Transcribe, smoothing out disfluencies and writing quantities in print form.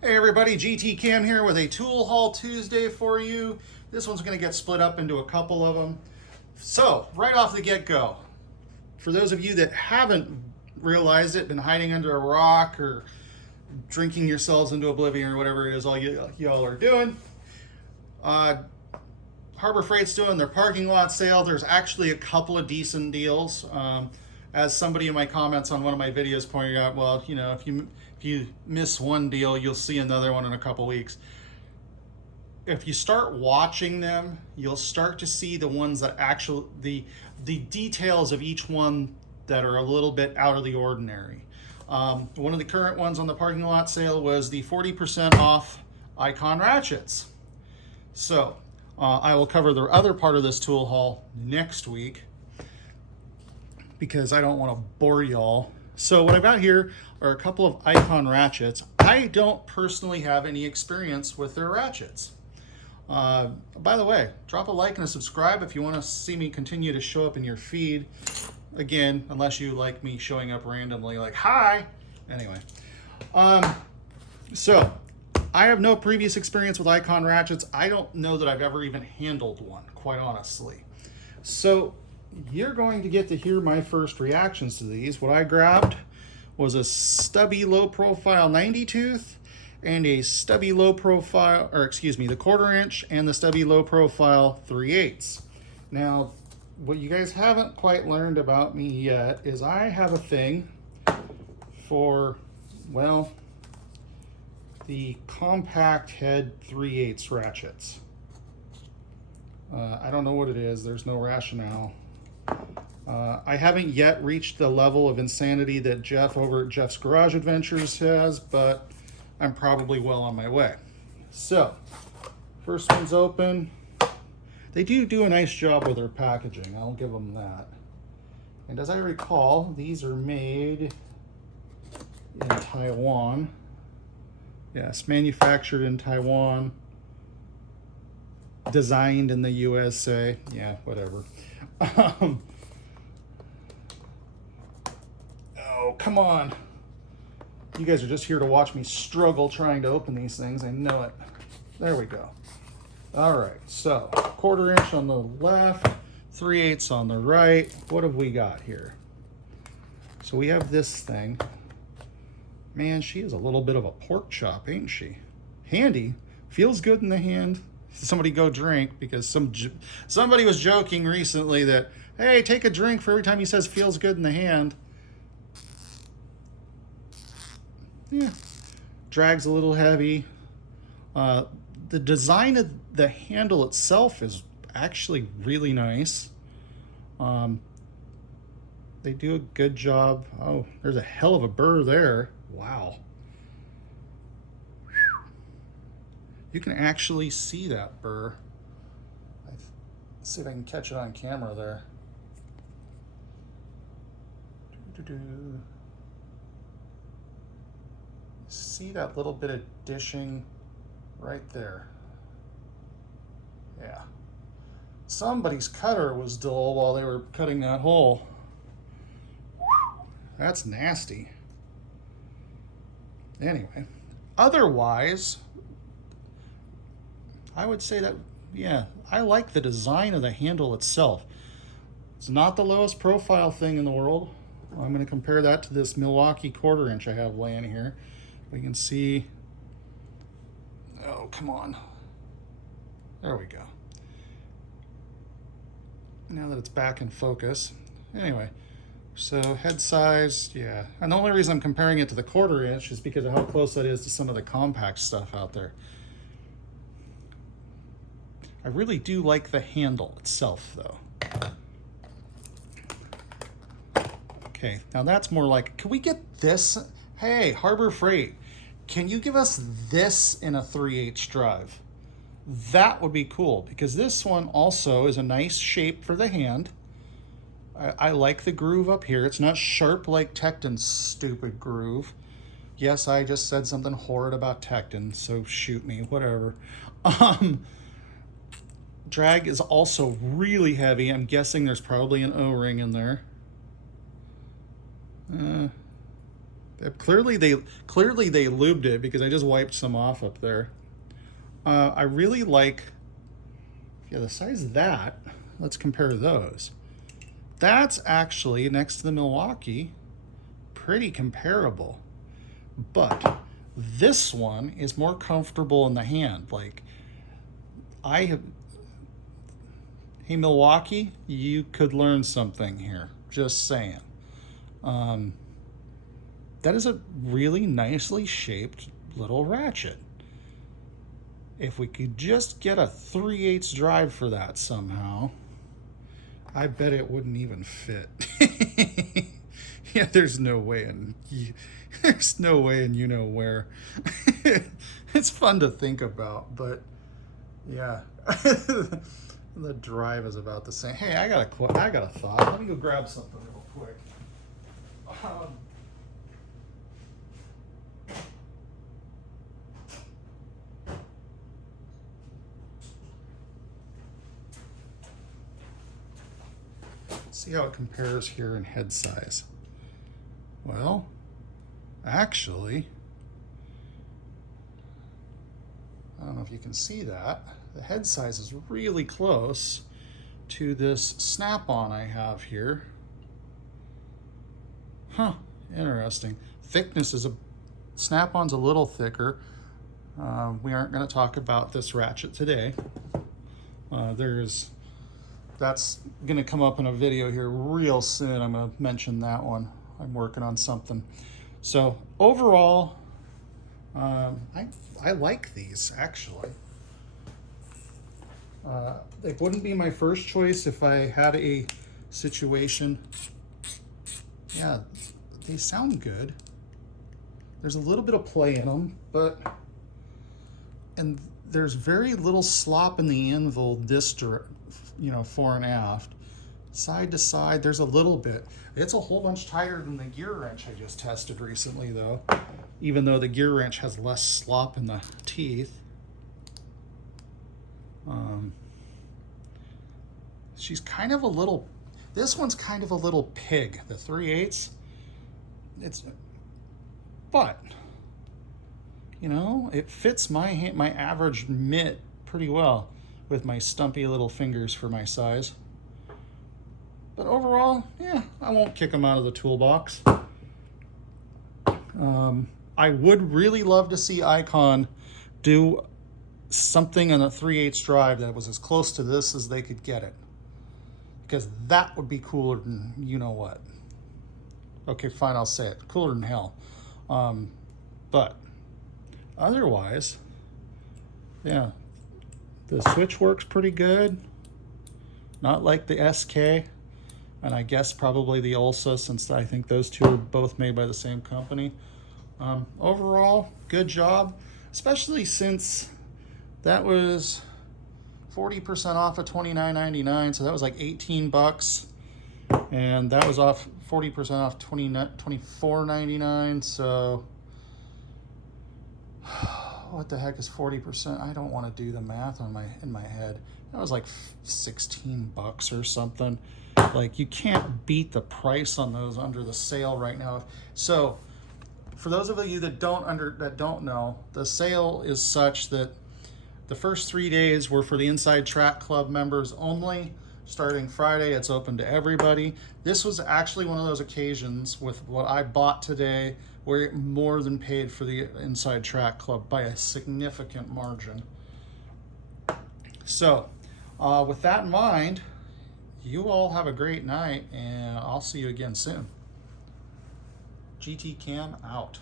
Hey everybody, GT Cam here with a Tool Haul Tuesday for you. This one's going to get split up into a couple of them. So, right off the get-go, for those of you that haven't realized it, been hiding under a rock or drinking yourselves into oblivion or whatever it is all y'all are doing, Harbor Freight's doing their parking lot sale. There's actually a couple of decent deals. As somebody in my comments on one of my videos pointed out, well, you know, if you miss one deal, you'll see another one in a couple weeks. If you start watching them, you'll start to see the ones that actually, the details of each one that are a little bit out of the ordinary. One of the current ones on the parking lot sale was the 40% off Icon ratchets. So I will cover the other part of this tool haul next week because I don't want to bore y'all. So what I've got here are a couple of Icon ratchets. I don't personally have any experience with their ratchets. By the way, drop a like and a subscribe if you want to see me continue to show up in your feed. Again, unless you like me showing up randomly like, hi! Anyway. So, I have no previous experience with Icon ratchets. I don't know that I've ever even handled one, quite honestly. So, you're going to get to hear my first reactions to these. What I grabbed was a stubby low profile 90 tooth and a stubby low profile, or excuse me, the 1/4 inch and the stubby low profile 3/8. Now, what you guys haven't quite learned about me yet is I have a thing for, well, the compact head 3/8 ratchets. I don't know what it is. There's no rationale. I haven't yet reached the level of insanity that Jeff over at Jeff's Garage Adventures has, but I'm probably well on my way. So, first one's open. They do a nice job with their packaging. I'll give them that. And as I recall, these are made in Taiwan. Yes, manufactured in Taiwan. Designed in the USA. Yeah, whatever. Oh, come on. You guys are just here to watch me struggle trying to open these things. I know it. There we go. All right, so 1/4 inch on the left, 3/8 on the right. What have we got here? So we have this thing. Man, she is a little bit of a pork chop, ain't she? Handy, feels good in the hand. Somebody go drink, because somebody was joking recently that, hey, take a drink for every time he says feels good in the hand. Yeah, drag's a little heavy. The design of the handle itself is actually really nice. They do a good job. Oh, there's a hell of a burr there. Wow. You can actually see that burr. Let's see if I can catch it on camera there. See that little bit of dishing right there. Yeah. Somebody's cutter was dull while they were cutting that hole. That's nasty. Anyway, otherwise, I would say that, yeah, I like the design of the handle itself. It's not the lowest profile thing in the world. I'm going to compare that to this Milwaukee 1/4 inch I have laying here. We can see, oh, come on. There we go. Now that it's back in focus. Anyway, so head size, yeah. And the only reason I'm comparing it to the 1/4 inch is because of how close that is to some of the compact stuff out there. I really do like the handle itself, though. Okay, now that's more like, can we get this? Hey, Harbor Freight, can you give us this in a 3/8 drive? That would be cool, because this one also is a nice shape for the hand. I like the groove up here. It's not sharp like Tekton's stupid groove. Yes, I just said something horrid about Tekton, so shoot me, whatever. Drag is also really heavy. I'm guessing there's probably an O-ring in there. Clearly they lubed it, because I just wiped some off up there. I really like, yeah, the size of that. Let's compare those. That's actually, next to the Milwaukee, pretty comparable. But this one is more comfortable in the hand. Like, hey, Milwaukee, you could learn something here. Just saying. That is a really nicely shaped little ratchet. If we could just get a 3/8 drive for that somehow, I bet it wouldn't even fit. Yeah, there's no way in you know where. It's fun to think about, but yeah. The drive is about the same. Hey, I got a thought. Let me go grab something real quick. See how it compares here in head size. Well, actually, I don't know if you can see that. The head size is really close to this snap-on I have here. Huh, interesting. Thickness is snap-on's a little thicker. We aren't going to talk about this ratchet today. That's going to come up in a video here real soon. I'm going to mention that one. I'm working on something. So overall, I like these, actually. It wouldn't be my first choice if I had a situation. Yeah, they sound good. There's a little bit of play in them, and there's very little slop in the anvil this fore and aft. Side to side, there's a little bit. It's a whole bunch tighter than the gear wrench I just tested recently, though, even though the gear wrench has less slop in the teeth. She's kind of a little, this one's kind of a little pig, the 3/8. But it fits my hand, my average mitt pretty well with my stumpy little fingers for my size. But overall, yeah, I won't kick them out of the toolbox. I would really love to see Icon do something on a 3/8 drive that was as close to this as they could get it, because that would be cooler than you know what. Okay, fine, I'll say it. Cooler than hell. But otherwise, yeah, the switch works pretty good. Not like the SK, and I guess probably the Ulsa, since I think those two are both made by the same company. Overall, good job, especially since that was 40% off of $29.99, so that was like 18 bucks, and that was off 40% off $24.99. So what the heck is 40%? I don't want to do the math in my head. That was like 16 bucks or something. Like, you can't beat the price on those under the sale right now. So for those of you that don't know, the sale is such that the first 3 days were for the Inside Track Club members only. Starting Friday, it's open to everybody. This was actually one of those occasions with what I bought today where it more than paid for the Inside Track Club by a significant margin. So with that in mind, you all have a great night, and I'll see you again soon. GT Cam out.